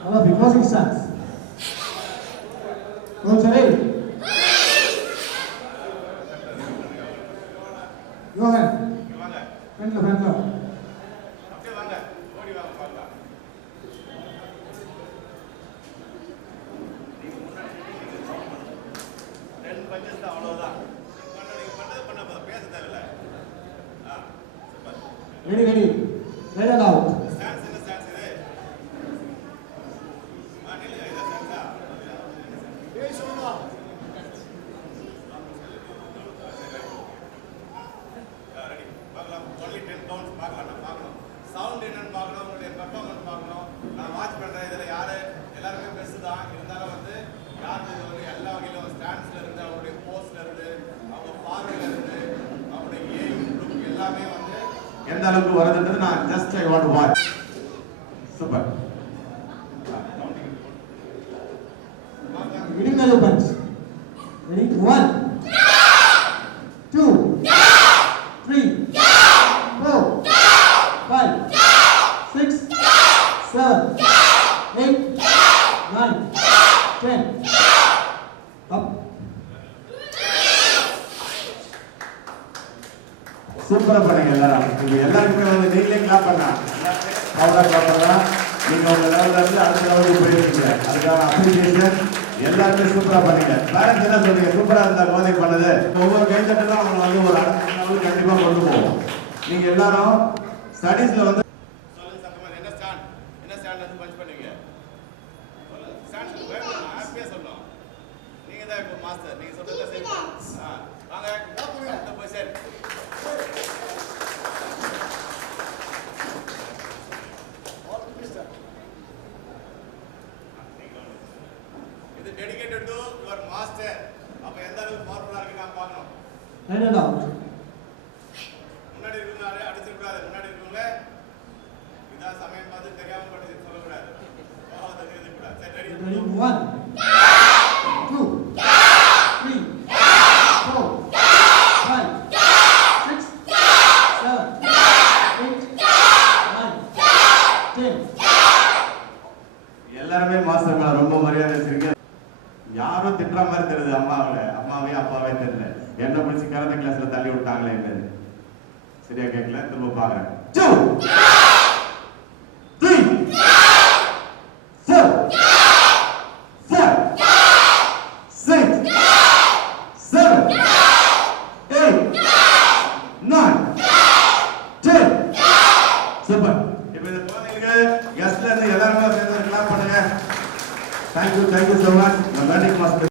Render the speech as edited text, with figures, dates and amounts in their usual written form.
Our closing stance. Coach ready? Johan. Friendly. Ready. Ready and out. only 10 counts பார்க்கலாம் sound என்னன்னு பார்க்கணும் உங்களுடைய performance பார்க்கணும் நான் வாட்ச் பண்றேன் இதுல யாரு எல்லாரும் பெஸ்ட் தான் இருந்தாலும் வந்து யார் இது வந்து எல்லா வகையிலும் ஸ்டாண்ட்ஸ்ல இருந்து அவங்களுடைய போஸ்ட்ல இருந்து அவங்க பார்வையில இருந்து அவங்களுடைய ஏம் லுக் எல்லாமே வந்து எந்த அளவுக்கு வருதுன்றது நான் just I want to watch super Reading the punch. Ready? 1, 2, 3, 4, 5, 6, 7, 8, 9, 10. Up. சூப்பரா பண்ணீங்க எல்லாரும். இது எல்லாருக்குமே வந்து நீங்களே கிளாப் பண்ணலாம். பவுடா கிளாப் பண்ணலாம். நீங்க உங்க லெவல்ல இருந்து அடுத்த லெவலுக்கு போயிருக்கீங்க. அதுக்கான அப்ரிசியேஷன் எல்லாருமே சூப்பரா பண்ணீங்க. பேரண்ட்ஸ் என்ன சொல்றீங்க? சூப்பரா இருந்தா குழந்தை பண்ணது. ஒவ்வொரு கைத்தட்டு தான் அவங்க வந்து ஒரு அடுத்த லெவலுக்கு கண்டிப்பா கொண்டு போவோம். நீங்க எல்லாரும் ஸ்டடீஸ்ல வந்து சொல்லுங்க சத்தமா என்ன ஸ்டாண்ட் வந்து பஞ்ச் பண்ணுவீங்க? சொல்லுங்க ஸ்டாண்ட் வேணும் ஹாப்பியா சொல்லணும். நீங்க தான் இப்போ மாஸ்டர். நீங்க சொல்றத செய்யுங்க. வாங்க அந்த position dedicated to your master அப்ப எந்த அளவுக்கு ஃபார்முலா இருக்கு நான் பார்க்கணும் Hand it out. முன்னாடி இருக்கவங்க அடிச்சிர கூடாது முன்னாடி இருக்கவங்க இதா சமயம் பார்த்து தெரியாம பண்ணி சொல்ல கூடாது பாவத்தை தெரிஞ்சு கூடாது சரி ரெடி 1, 2, 3, 4, 5, 6, 7, 8, 9, 10. எல்லாரும் மாஸ்டர் மேல ரொம்ப மரியாதை வச்சிருக்கீங்க யாரும் திட்டுற மாதிரி தெரியுது அம்மாவே அப்பாவே தெரியல என்ன பிடிச்சி கராத்தே கிளாஸ்ல தள்ளி விட்டாங்களே என்ன சரியா கேட்கல திரும்ப பாக்குறேன் 2 3 4 5 6 7 8 9 10 சூப்பர் இப்போ இந்த குழந்தைகளுக்கு கெஸ்ட்ல இருந்து எல்லாரும் சேர்ந்து கிளாப் பண்ணுங்க Thank you so much.